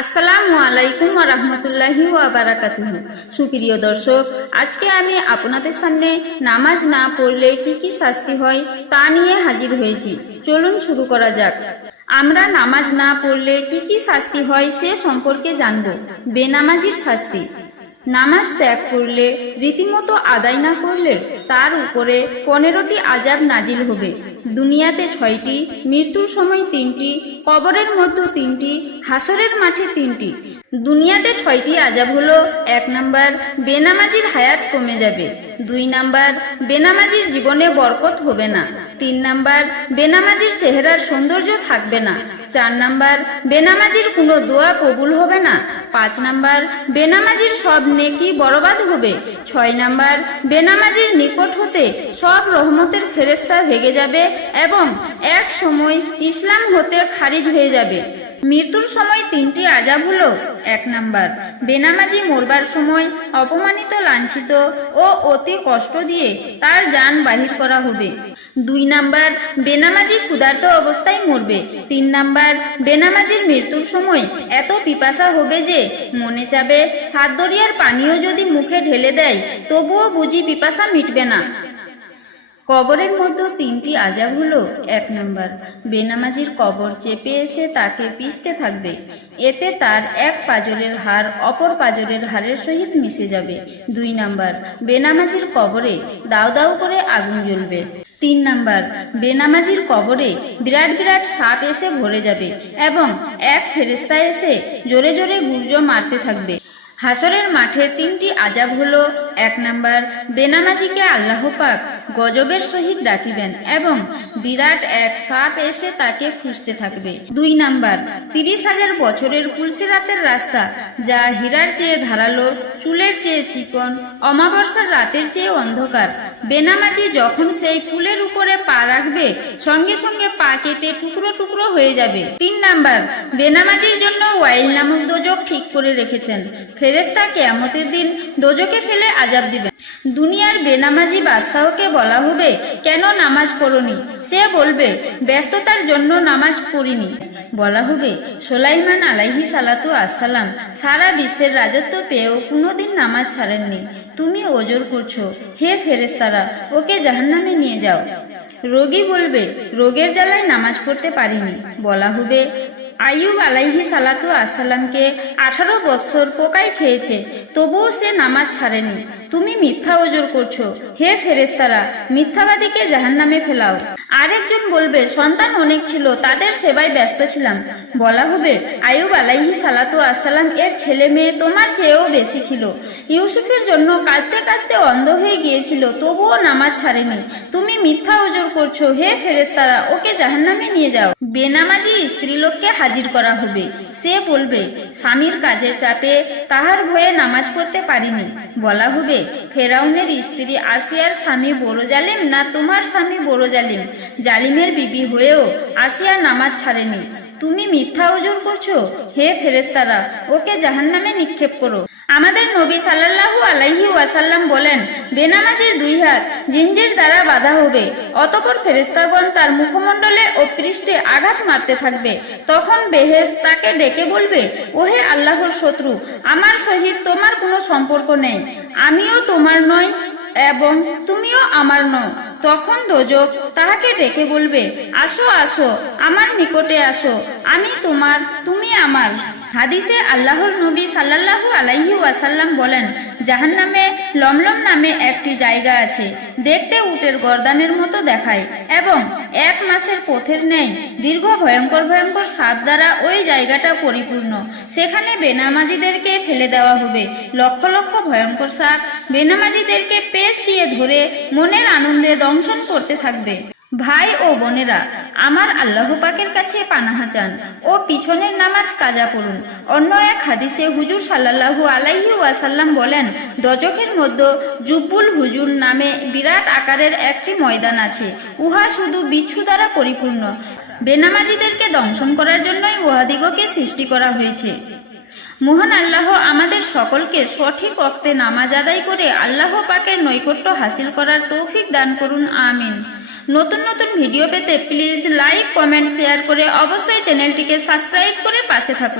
আসসালামু আলাইকুম রহমতুল্লাহি বারাকাতুহু। সুপ্রিয় দর্শক, আজকে আমি আপনাদের সামনে নামাজ না পড়লে কি কি শাস্তি হয় তা নিয়ে হাজির হয়েছি। চলুন শুরু করা যাক। আমরা নামাজ না পড়লে কি কি শাস্তি হয় সে সম্পর্কে জানব। বেনামাজির শাস্তি। নামাজ ত্যাগ করলে রীতিমতো আদায় না করলে তার উপরে পনেরোটি আজাব নাজিল হবে। দুনিয়াতে ছয়টি, মৃত্যুর সময় তিনটি, কবরের মধ্যে তিনটি, হাসরের মাঠে তিনটি। দুনিয়াতে ছয়টি আজাব হলো, এক নাম্বার বেনামাজির হায়াত কমে যাবে, দুই নাম্বার বেনামাজির জীবনে বরকত হবে না, তিন নাম্বার বেনামাজির চেহারার সৌন্দর্য থাকবে না, চার নাম্বার বেনামাজির কোনো দোয়া কবুল হবে না, পাঁচ নাম্বার বেনামাজির সব নেকি বরবাদ হবে ছয় নাম্বার, বেনামাজির নিকট হতে সব রহমতের ফেরেস্তা ভেগে যাবে এবং এক সময় ইসলাম হতে খারিজ হয়ে যাবে। মৃত্যুর সময় তিনটি আজাব হলো এক নাম্বার। বেনামাজি মরবার সময় অপমানিত, লাঞ্ছিত ও অতি কষ্ট দিয়ে তার যান বাহির করা হবে। দুই নাম্বার, বেনামাজি ক্ষুধার্ত অবস্থায় মরবে। তিন নাম্বার, বেনামাজির মৃত্যুর সময় এত পিপাসা হবে যে মনে চাবে সাত দরিয়ার পানীয় যদি মুখে ঢেলে দেয়, তবুও বুঝি পিপাসা মিটবে না। কবরের মধ্যে তিনটি আজাব হলো এক নম্বর, বেনামাজির কবর চেপে এসে তাকে পিষতে থাকবে। এতে তার এক পাজরের হার অপর পাজরের হারের সহিত মিশে যাবে। দুই নাম্বার, বেনামাজির কবরে দাউ দাউ করে আগুন জ্বলবে। তিন নাম্বার, বেনামাজির কবরে বিরাট বিরাট সাপ এসে ভরে যাবে এবং এক ফেরেস্তা এসে জোরে জোরে গুর্জ মারতে থাকবে। হাসরের মাঠে তিনটি আজাব হলো এক নাম্বার, বেনামাজিকে আল্লাহ পাক গজবের সহিত ডাকিবেন এবং বিরাট এক সাপ এসে তাকে খুঁজতে থাকবে। দুই নাম্বার, তিরিশ হাজার বছরের কুলসি রাতের রাস্তা, যা হীরার চেয়ে ধারালো, চুলের চেয়ে চিকন, অমাবস্যার রাতের চেয়ে অন্ধকার। বেনামাজি যখন সেই পুলের উপরে পা রাখবে, সঙ্গে সঙ্গে পা কেটে টুকরো টুকরো হয়ে যাবে। তিন নাম্বার, বেনামাজির জন্য ওয়াইল নামক দোজক ঠিক করে রেখেছেন। ফেরেস্তা কেয়ামতের দিন দোজকে ফেলে আজাব দিবেন। দুনিয়ার বেনামাজি বাদশাহকে বলা হবে, কেন নামাজ পড়নি? সে বলবে, ব্যস্ততার জন্য নামাজ পড়িনি। বলা হবে, সোলাইমান আলাইহি সালাতু আসসালাম সারা বিশ্বের রাজত্ব পেয়েও কোনোদিন নামাজ ছাড়েননি। তুমি ওজোর করছ। হে ফেরেস্তারা ওকে জাহান্নামে নিয়ে যাও। রোগী বলবে, রোগের জ্বালায় নামাজ পড়তে পারিনি। বলা হবে, আইয়ুব আলাইহি সালাতু আসসালামকে আঠারো বৎসর পোকায় খেয়েছে, তবুও সে নামাজ ছাড়েনি। তুমি মিথ্যা ওজোর করছ। হে ফেরেস্তারা মিথ্যাবাদীকে জাহান নামে ফেলাও। আরেকজন বলবে, সন্তান অনেক ছিল, তাদের সেবায় ব্যস্ত ছিলাম। বলা হবে আয়ুব আলাইহি সালাতু আসসালাম এর ছেলে মেয়ে তোমার চেয়েও বেশি ছিল। ইউসুফের জন্য কাঁদতে কাঁদতে অন্ধ হয়ে গিয়েছিল, তবুও নামাজ ছাড়েনি। তুমি মিথ্যা ওজোর করছ, হে ফেরেস্তারা ওকে জাহান্নামে নিয়ে যাও। বেনামাজি স্ত্রী লোককে হাজির করা হবে। সে বলবে, স্বামীর কাজের চাপে তাহার ভয়ে নামাজ পড়তে পারিনি। বলা হবে, ফেরাউনের স্ত্রী আসিয়ার স্বামী বড় জালিম না তোমার স্বামী বড় জালিম? জালিমের বিবি হয়েও আসিয়া নামাজ ছাড়েনি। তুমি মিথ্যা ওজোর করছ? হে ফেরেস্তারা ওকে জাহান্নামে নিক্ষেপ করো। আমাদের নবী সাল্লাল্লাহু আলাইহি ওয়াসাল্লাম বলেন, বেনামাজের দুই হাত জিঞ্জের দ্বারা বাধা হবে, অতপর ফেরেস্তাগণ তার মুখমণ্ডলে ও পৃষ্ঠে আঘাত মারতে থাকবে। তখন বেহেস তাকে ডেকে বলবে, ওহে আল্লাহর শত্রু, আমার সহিত তোমার কোনো সম্পর্ক নেই। আমিও তোমার নই এবং তুমিও আমার নও। তখন দোজক তাহাকে ডেকে বলবে, আসো আসো, আমার নিকটে আসো, আমি তোমার, তুমি আমার। হাদিসে আল্লাহর নবী সাল্লাল্লাহু আলাইহি ওয়াসাল্লাম বলেন, জাহান্নামে লমলম নামে একটি জায়গা আছে, দেখতে উটের গর্দানের মতো দেখায় এবং এক মাসের পথের নেই দীর্ঘ ভয়ঙ্কর ভয়ঙ্কর সাপ দ্বারা ওই জায়গাটা পরিপূর্ণ। সেখানে বেনামাজিদেরকে ফেলে দেওয়া হবে। লক্ষ লক্ষ ভয়ঙ্কর সাপ বেনামাজিদেরকে পেশ দিয়ে ধরে মনের আনন্দে দংশন করতে থাকবে। ভাই ও বোনেরা আমার আল্লাহ পাকের কাছে পানাহা চান। ও পিছনের নামাজ কাজা পড়ুন। অন্য এক হাদিসে হুজুর সাল্লাল্লাহু আলাইহি ওয়াসাল্লাম বলেন, দজকের মধ্যে জুব্বুল হুজুর নামে বিরাট আকারের একটি ময়দান আছে। উহা শুধু বিচ্ছু দ্বারা পরিপূর্ণ। বেনামাজিদেরকে দংশন করার জন্যই উহাদিগকে সৃষ্টি করা হয়েছে। মোহন আল্লাহ আমাদের সকলকে সঠিক অক্তে নামাজ আদায় করে আল্লাহ পাকের নৈকট্য হাসিল করার তৌফিক দান করুন, আমিন। নতুন নতুন ভিডিও পেতে প্লিজ লাইক কমেন্ট শেয়ার করে অবশ্যই চ্যানেলটিকে সাবস্ক্রাইব করে পাশে থাকুন।